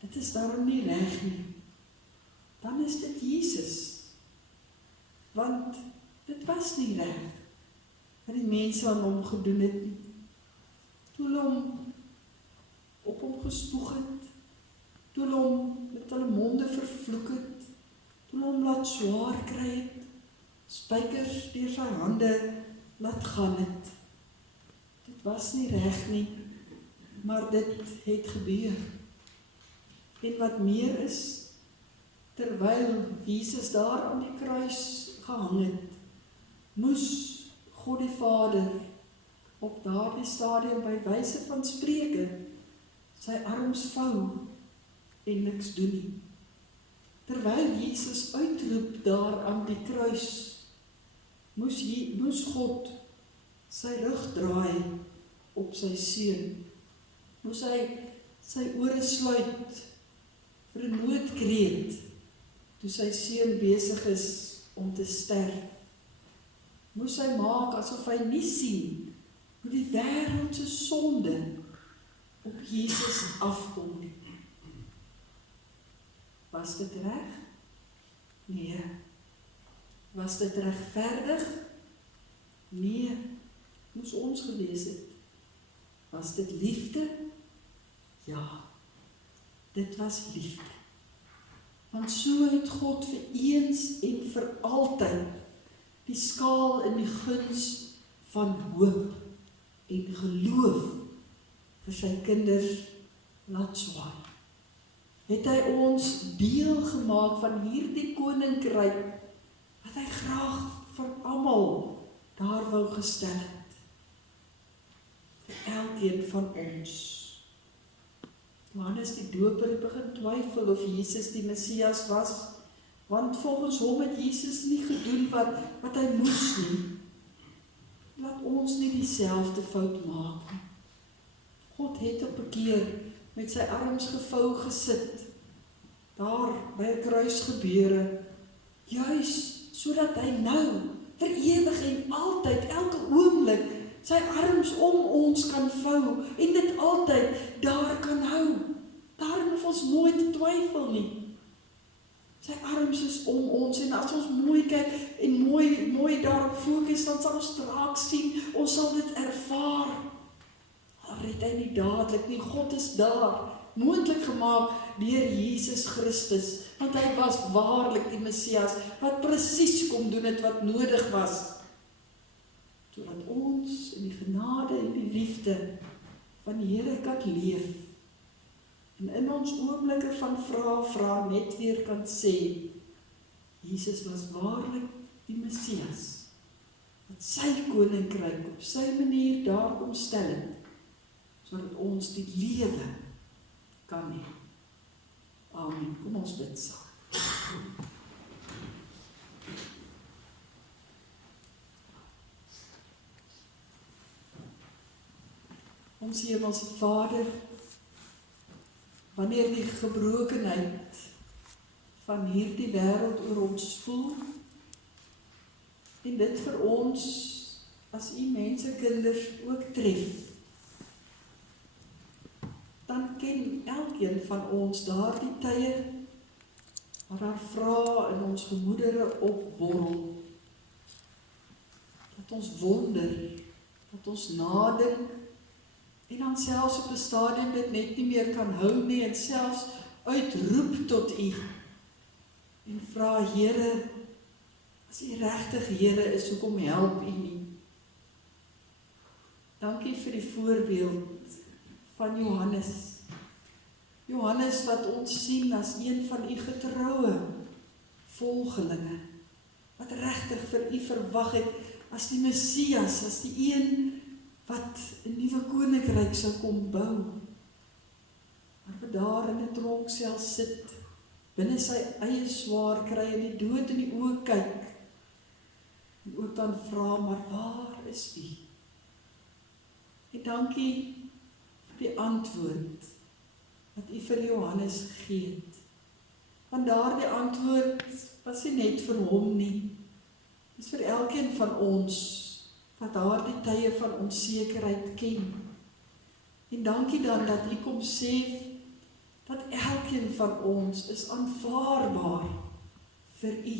dit is daarom nie reg nie, dan is dit Jesus. Want dit was nie reg wat die mense aan hom gedoen het nie. Toe hulle hom op hom gespoeg het, toe hulle hom met hulle monde vervloek het, toe hulle hom laat swaar kry het, spykers deur sy hande laat gaan het. Dit was nie reg nie, maar dit het gebeur. En wat meer is, terwyl Jesus daar aan die kruis gehang het, moes God die Vader op daardie stadium by wyse van spreke sy arms vou en niks doen nie. Terwyl Jesus uitroep daar aan die kruis, moes God sy rug draai op sy seun. Moes hy sy ore sluit vir 'n noodkreet toe sy seun besig is om te sterf. Moes hy maak asof hy nie sien hoe die wêreld se sonde op Jesus afkom nie. Was dit reg? Nee. Was dit regverdig? Nee, moes ons gewees het. Was dit liefde? Ja, dit was liefde. Want so het God vir eens en vir altyd die skaal in die guns van hoop en geloof vir sy kinders laat swaai. Het hy ons deel gemaak van hierdie koninkryk wat hy graag vir almal daar wou gestel het. Vir elkeen van ons. Johannes die Doper het begin twyfel of Jesus die Messias was, want volgens hom het Jesus nie gedoen wat hy moes nie. Laat ons nie dieselfde fout maak nie. God het op 'n keer met sy arms gevou gesit, daar by 'n kruisgebeure, juis sodat hy nou vir ewig en altyd sy arms om ons kan vou, en dit altyd daar kan hou. Daarom hoef ons nooit te twyfel nie. Sy arms is om ons, en as ons mooi kyk, en mooi daarop fokus, dan sal ons raak sien, ons sal dit ervaar. Al red hy nie dadelik nie, God is daar, moontlik gemaak deur Jesus Christus, want hy was waarlik die Messias, wat presies kom doen het wat nodig was, sodat ons in die genade en die liefde van die Here kan leef, en in ons oomblikke van vra net weer kan sê, Jesus was waarlik die Messias, wat sy koninkryk op sy manier daar kom stel het, sodat ons die lewe kan hê. Amen. Kom ons bid saam. Ons Hemelse Vader, wanneer die gebrokenheid van hierdie wêreld oor ons voel, en dit vir ons as u mensekinders ook tref, dan ken elkeen van ons daardie tye waar daar vrae in ons gemoedere opborrel, dat ons wonder, dat ons nadink, en dan selfs op 'n stadium dit net nie meer kan hou nie, en selfs uitroep tot u, en vra, Here, as u regtig Here is, hoekom help u nie? Dankie vir die voorbeeld van Johannes. Johannes wat ons sien as een van u getroue volgelinge, wat regtig vir u verwag het as die Messias, as die een wat 'n nuwe koninkryk sou kom bou. Maar wat daar in 'n tronksel sit, binne sy eie swaar kry en die dood in die oë kyk, en ook dan vra, maar waar is u? En dankie vir die antwoord wat u vir Johannes gegee het. Want daardie antwoord was nie net vir hom nie, dis vir elkeen van ons wat daardie tye van onsekerheid ken. En dankie dan dat u kom sê dat elkeen van ons is aanvaarbaar vir u.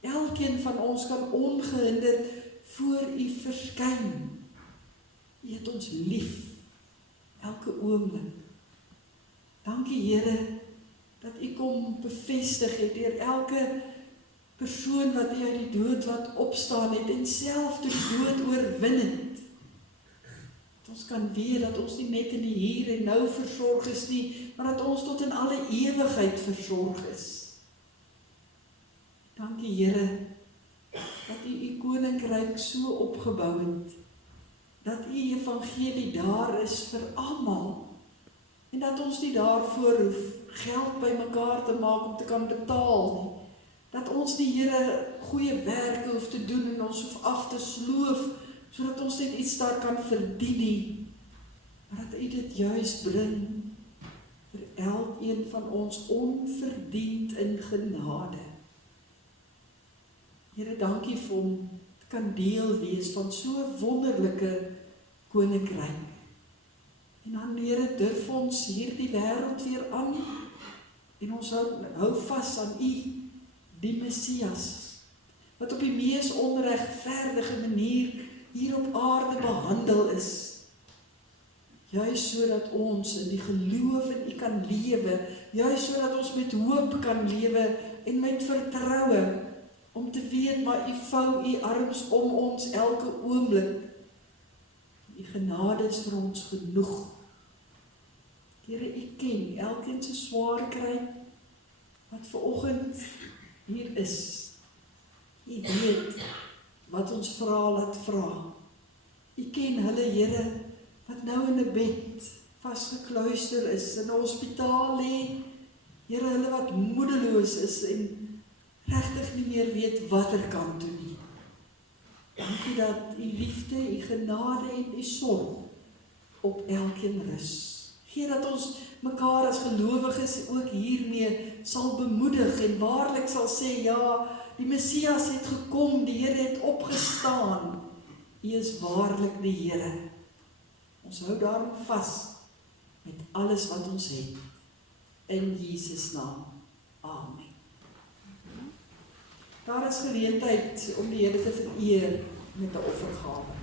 Elkeen van ons kan ongehinderd voor u verskyn. U het ons lief, elke oomblik. Dankie Here, dat u kom bevestig het deur elke persoon wat u uit die dood laat opstaan het, en self die dood oorwin het. Dat ons kan weet dat ons nie net in die hier en nou versorg is nie, maar dat ons tot in alle ewigheid versorg is. Dankie Here, dat u koninkryk so opgebou het, dat u evangelie daar is vir almal, en dat ons nie daarvoor hoef geld bymekaar te maak om te kan betaal nie, dat ons die Here goeie werke hoef te doen en ons hoef af te sloof, sodat ons net iets daar kan verdien nie, maar dat u dit juis bring vir elkeen van ons onverdiend in genade. Here, dankie vir hom kan deel wees van so wonderlike koninkryk. En dan Here, durf ons hierdie wêreld weer aan, en ons hou vas aan u, die Messias, wat op die mees onregverdige manier hier op aarde behandel is, juis sodat ons in die geloof in u kan lewe, juis sodat ons met hoop kan lewe en met vertroue, om te weet, maar u vou u arms om ons elke oomblik. U genade is vir ons genoeg. Here, u ken elkeen se swaar kry, wat vanoggend hier is. U weet wat ons vra laat vra. U ken hulle, Here, wat nou in 'n bed vasgekluister is, in 'n hospitaal lê. Here, hulle wat moedeloos is en regtig nie meer weet watter kant toe nie. Dankie dat u liefde, u genade en u sorg op elkeen rus. Gee dat ons mekaar as gelowiges ook hiermee sal bemoedig en waarlik sal sê, ja, die Messias het gekom, die Here het opgestaan. U is waarlik die Here. Ons hou daarom vas met alles wat ons het. In Jesus naam. Amen. Daar is geleentheid om die Here te vereer met 'n offergawe.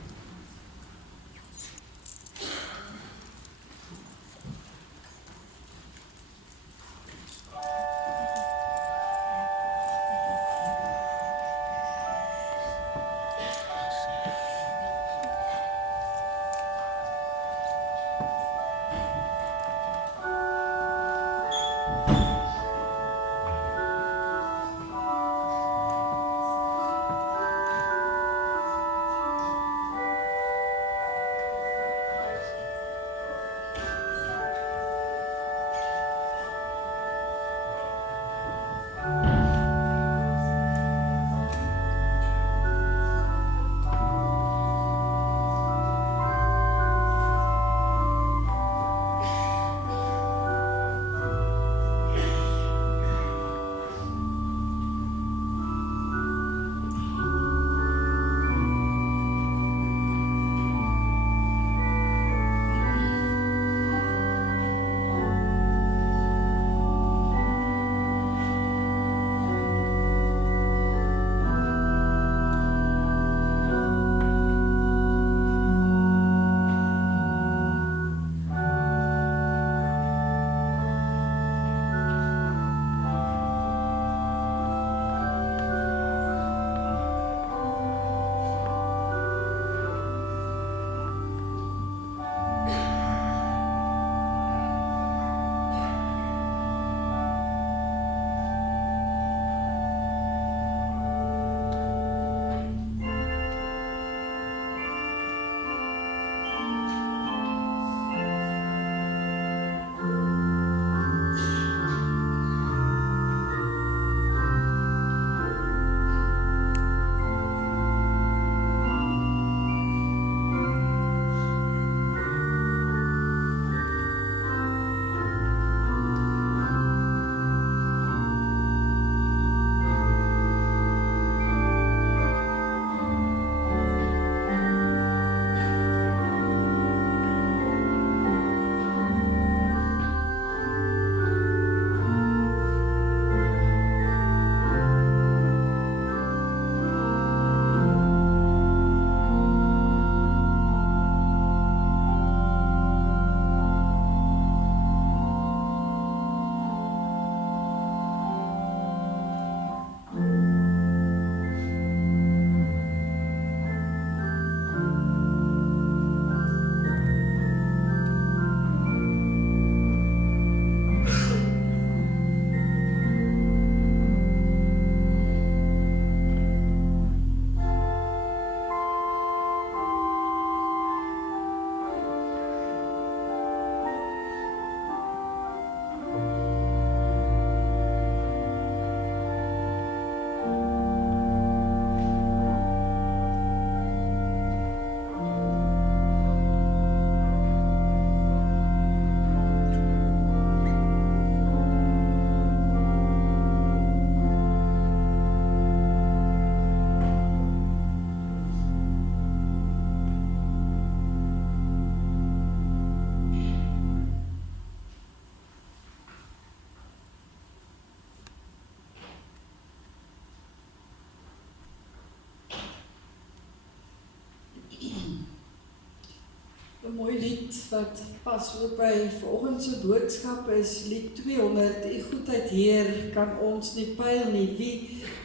Mooi lied wat pas ook by vanoggend se boodskap is lied 200. U goedheid Heer kan ons nie pyl nie, wie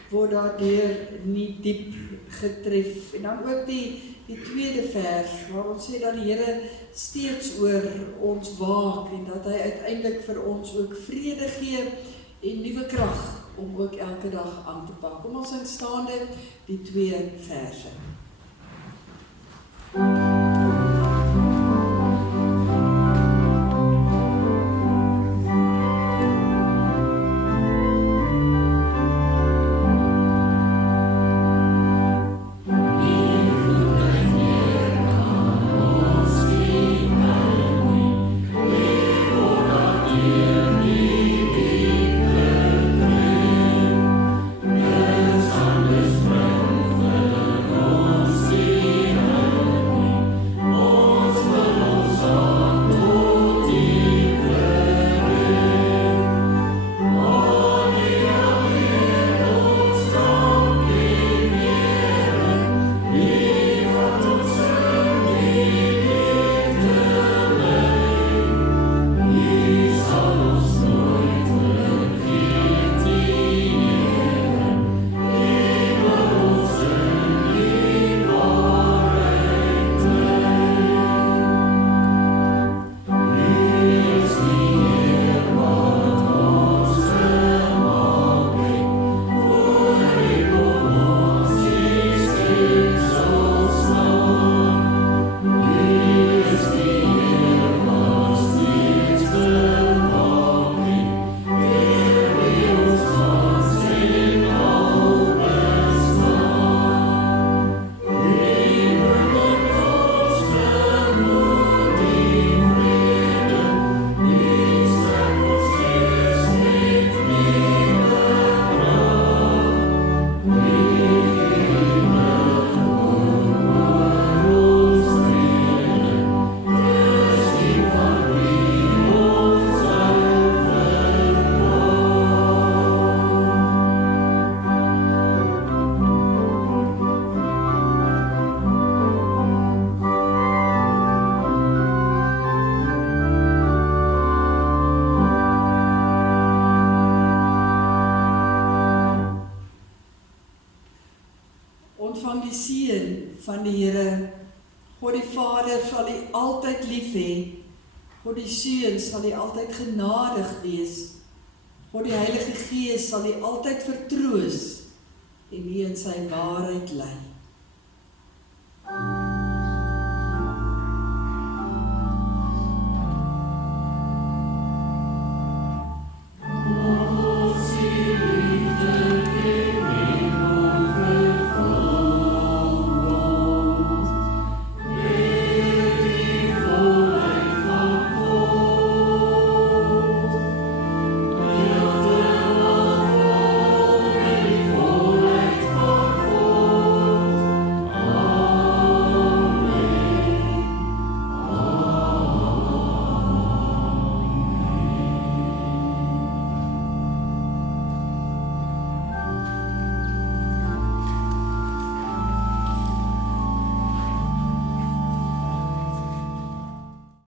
word daardeur nie diep getref. En dan ook die tweede vers waar ons sê dat die Here steeds oor ons waak en dat hy uiteindelik vir ons ook vrede gee en nuwe krag om ook elke dag aan te pak. Kom ons sing staande die 2 verse. Ons seën van die Here. God die Vader sal U altyd lief hê. God die Seun sal U altyd genadig wees. God die Heilige Gees sal U altyd vertroos en U in sy waarheid lei.